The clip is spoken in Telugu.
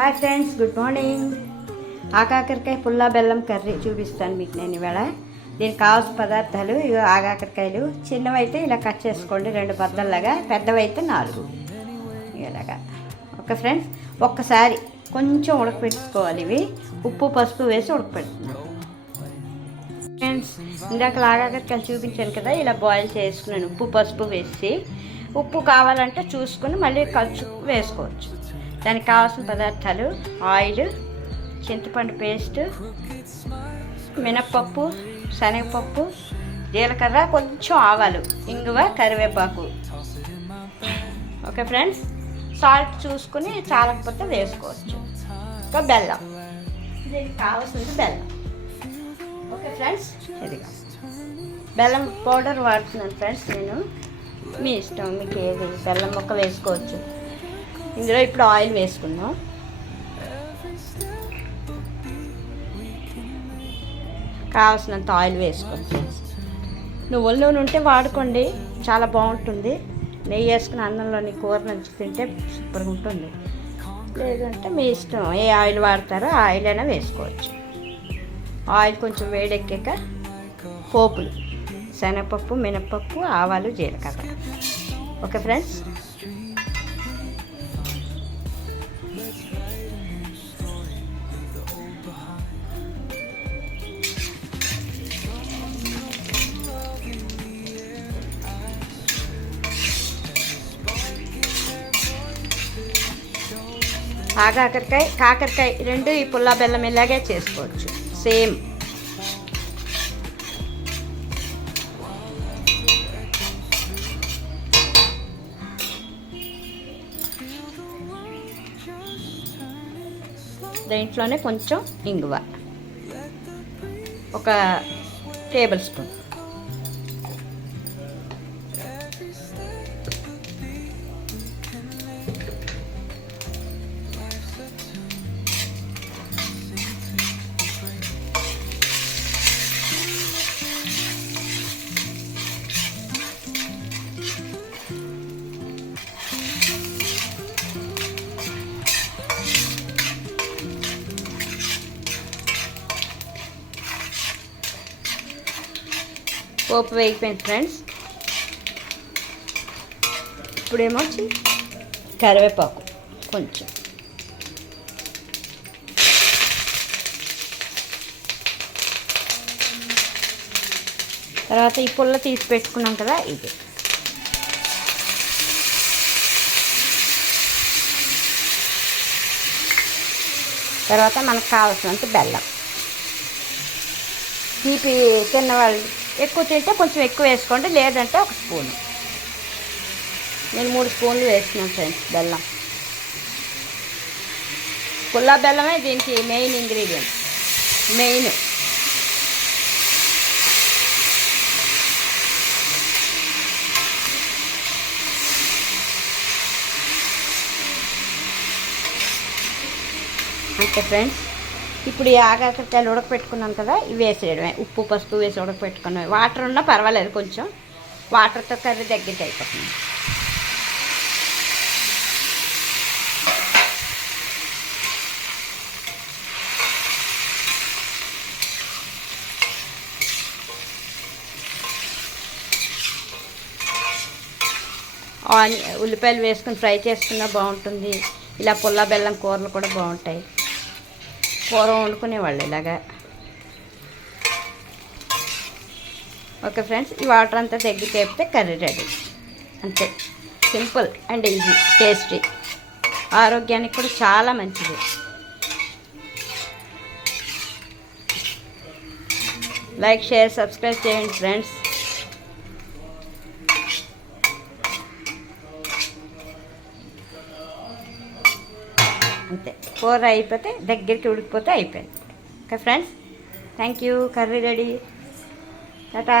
Hi friends, good morning. ఆకాకరకాయ పుల్ల బెల్లం కర్రీ చూపిస్తాను మీకు నేను ఇవాళ. దీనికి కావాల్సిన పదార్థాలు ఆకాకరకాయలు చిన్నవైతే ఇలా కట్ చేసుకోండి, 2 బద్దల్లాగా, పెద్దవైతే 4 ఇలాగా. ఓకే ఫ్రెండ్స్, ఒక్కసారి కొంచెం ఉడకపెట్టుకోవాలి. ఇవి ఉప్పు పసుపు వేసి ఉడకపెడుతున్నాను ఫ్రెండ్స్. ఇందాక ఆకాకరకాయలు చూపించాను కదా, ఇలా బాయిల్ చేసుకున్నాను ఉప్పు పసుపు వేసి. ఉప్పు కావాలంటే చూసుకుని మళ్ళీ ఖర్చు వేసుకోవచ్చు. దానికి కావాల్సిన పదార్థాలు ఆయిల్, చింతపండు పేస్ట్, మినప్పప్పు, శనగపప్పు, జీలకర్ర, కొంచెం ఆవాలు, ఇంగువ, కరివేపాకు. ఓకే ఫ్రెండ్స్, సాల్ట్ చూసుకుని చాలకపోతే వేసుకోవచ్చు. ఇంకా బెల్లం, దీనికి కావాల్సింది బెల్లం. ఓకే ఫ్రెండ్స్, ఇదిగా బెల్లం పౌడర్ వాడుతున్నాను ఫ్రెండ్స్ నేను. మీ ఇష్టం, మీకు ఏది బెల్లం ముక్క వేసుకోవచ్చు. ఇందులో ఇప్పుడు ఆయిల్ వేసుకుందాం. కావాల్సినంత ఆయిల్ వేసుకోండి. నువ్వుల నూనె ఉంటే వాడుకోండి, చాలా బాగుంటుంది. నెయ్యి వేసుకుని అన్నంలోని కూర నుంచి తింటే సూపర్గా ఉంటుంది. లేదంటే మీ ఇష్టం, ఏ ఆయిల్ వాడతారో ఆ ఆయిల్ అయినా వేసుకోవచ్చు. ఆయిల్ కొంచెం వేడెక్కాక పోపులు, శనగపప్పు, మినప్పప్పు, ఆవాలు, జీలకర్ర. ఓకే ఫ్రెండ్స్, ఆకాకరకాయ కాకరకాయ 2 ఈ పుల్ల బెల్లం ఇలాగే చేసుకోవచ్చు, సేమ్. దీంట్లోనే కొంచెం ఇంగువ, 1 టేబుల్ స్పూన్. పోపు వేగిపోయింది ఫ్రెండ్స్. ఇప్పుడేమో కరివేపాకు కొంచెం, తర్వాత ఈ పుల్ల తీసి పెట్టుకున్నాం కదా ఇది. తర్వాత మనకు కావాల్సినంత బెల్లం. తీపి తిన్నవాళ్ళు ఎక్కువ తింటే కొంచెం ఎక్కువ వేసుకోండి, లేదంటే 1 స్పూను. నేను 3 స్పూన్లు వేస్తున్నాను ఫ్రెండ్స్ బెల్లం. పుల్ల బెల్లమే దీనికి మెయిన్ ఇంగ్రీడియంట్, మెయిన్. అంతే ఫ్రెండ్స్. ఇప్పుడు ఈ ఆకాకరకాయలు ఉడకపెట్టుకున్నాం కదా, ఇవి వేసేయడమే. ఉప్పు పసుపు వేసి ఉడకపెట్టుకున్నాం. వాటర్ ఉన్నా పర్వాలేదు, కొంచెం వాటర్తో కర్రీ దగ్గరికి అయిపోతుంది. ఉల్లిపాయలు వేసుకుని ఫ్రై చేసుకున్నా బాగుంటుంది. ఇలా పుల్ల బెల్లం కూరలు కూడా బాగుంటాయి. కూర వండుకునేవాళ్ళు ఇలాగా. ఓకే ఫ్రెండ్స్, ఈ వాటర్ అంతా దగ్గరికి అయిపోతే కర్రీ రెడీ. అంతే, సింపుల్ అండ్ ఈజీ, టేస్టీ, ఆరోగ్యానికి కూడా చాలా మంచిది. లైక్, షేర్, సబ్స్క్రైబ్ చేయండి ఫ్రెండ్స్. అంతే, కూర అయిపోతే దగ్గరికి ఉడికిపోతే అయిపోయింది. Okay friends, thank you. Curry ready. Tata.